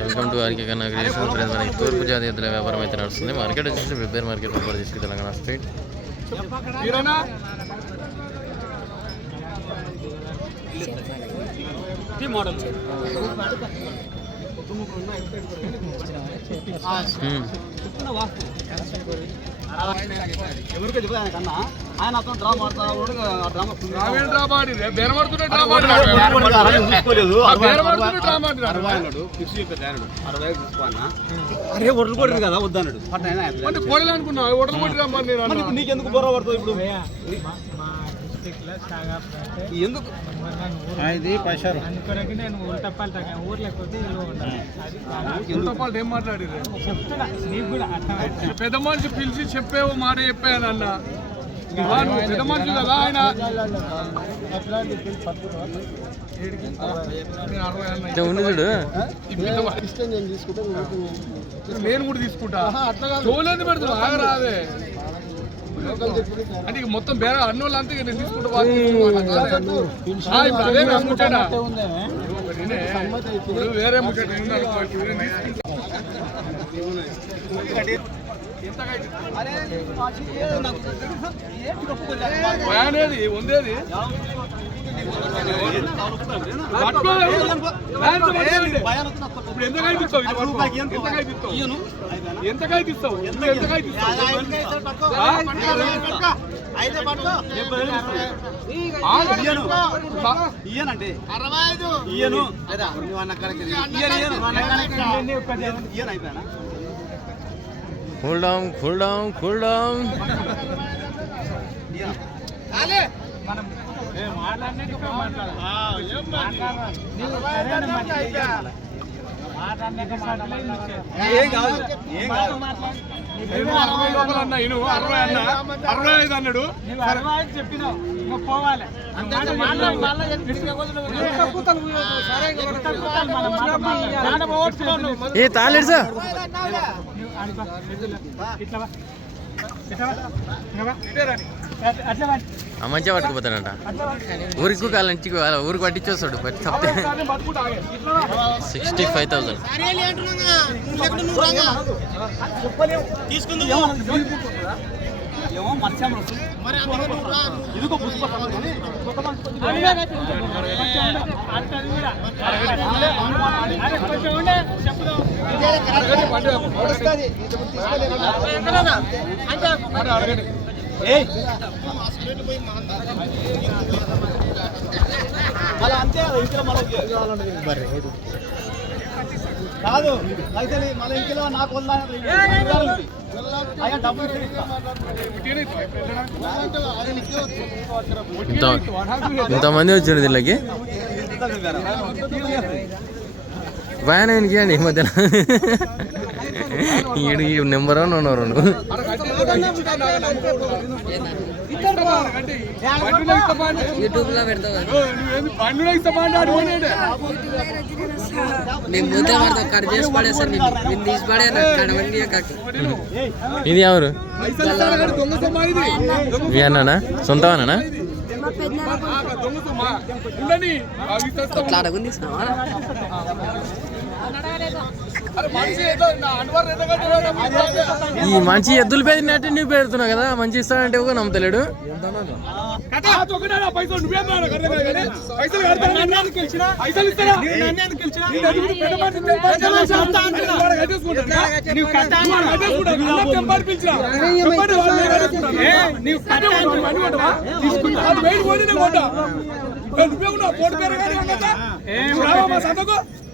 Welcome to R K Kanna creation friends మనకి తూర్పు జాతి ఎద్దుల వ్యాపారం అయితే నడుస్తుంది మార్కెట్ వచ్చేసి వెబ్బేర్ మార్కెట్ రూపాయలు తీసుకు తెలంగాణ స్ట్రీట్ హ్మ్. ఎవరికి చెప్పలేదు ఆయన కన్నా ఆయన అతను డ్రా మాడతా డ్రామా చూసుకోలేదు అరవై అన్నాడు ఫిక్స్ చెప్పాడు అరవై చూసుకోన్నా అరే ఒడ్లు కొట్టారు కదా వద్దన్నాడు. కోడలు అనుకున్నా మరి నీకెందుకు బొర్ర పడుతుంది ఇప్పుడు? ఎందుకు? ఇది పైసలు. అనుకోనకి నేను ఉల్టా పల్టా ఇల్లు ఎంత పాటు ఏం మాట్లాడిరే చెప్తున్నా. నీకు కూడా పెద్ద మనిషి పిలిచి చెప్పేవు మాట చెప్పాను అన్న ఇవా నువ్వు పెద్ద మనిషి కదా ఆయన? నేను కూడా తీసుకుంటా. తోలేంది పెడుతున్నా ఆగరాదే. అంటే మొత్తం బేర అన్నోళ్ళు అంతా నేను తీసుకుంటా ఇప్పుడు అదే నా ముచ్చట. ఇప్పుడు వేరే ముచ్చట ఉంది అనుకో, ఇప్పుడు ఎంత పట్టుకో. ఎంత కాయ తీస్తావు ఎంత బా- ఇయ్యనంటే ఇయ్యను ఇయ్యను ఇయ్యను ఇయ్యను అయిపోయానా cool down cool down cool down అరవై లోపల అన్నా ఇను అరవై అన్న. అరవై ఐదు అన్నాడు. చెప్పినావు ఇంకా పోవాలి. ఏ తాలేడు సార్ మంచిగా పట్టుకుపోతాడంట. ఊరికి కాలంచి ఊరికి పట్టించేస్తాడు. Sixty five thousand. ఏమో మత్స్యం వస్తుంది ఇదిగో పుష్ప కానీ కొత్త మనిషి కొంచెం అట్లా కూడా. అరే కొంచెం ఉండే చెప్పుదాం అడగండి, బండి అడగండి. బండి అడగండి. ఏయ్ అలా అంతే ఇంట్లో మనకి కాదు అయితే మళ్ళీ ఇంట్లో నాకు. ఇంత ఇంతమంది వచ్చారు చూపారా? వ్యాన్ ఆయనకి అండి ఈ మధ్యన ఈడు ఈ నెంబర్ వన్ ఉన్నారు రెండు యూట్యూబ్లో నేను ముద్ద పడతావు కట్ చేసి పడేస్తాను నేను తీసి పడేనా కడవండి కాకి ఇది ఎవరు? మీ అన్ననా? సొంతమన్నా అట్లా ఈ మంచి ఎద్దులు పెరిగినట్టు నువ్వు పెడుతున్నావు కదా మంచి ఇస్తానంటే ఒక నమ్మతలేడు తీసుకుంటా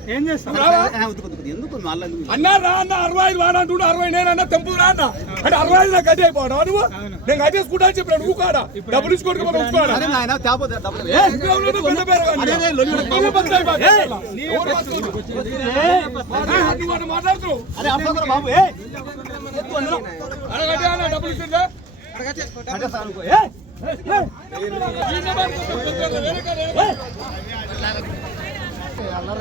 ఏం చేస్తావు. ఎందుకు? అన్నా రా అన్న అరవై ఐదు వాడు అంటుండు అరవై నేను అన్న తెంపు రా అన్న అంటే అరవై ఐదు నాకు గది అయిపోవడం నువ్వు నేను కట్టేసుకుంటా అని చెప్పిన నువ్వు కాడా డబ్బులు ఇచ్చుకోవడం మాట్లాడుతున్నావు. అడగండి అన్న డబ్బులు ఇస్తుంటే కట్టేస్తా আল্লাহ